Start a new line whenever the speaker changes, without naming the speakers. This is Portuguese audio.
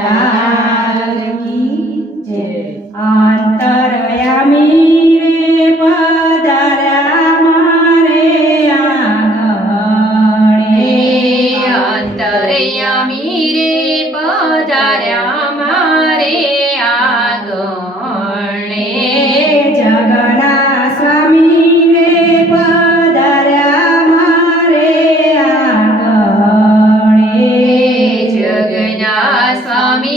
Amen.
sabe.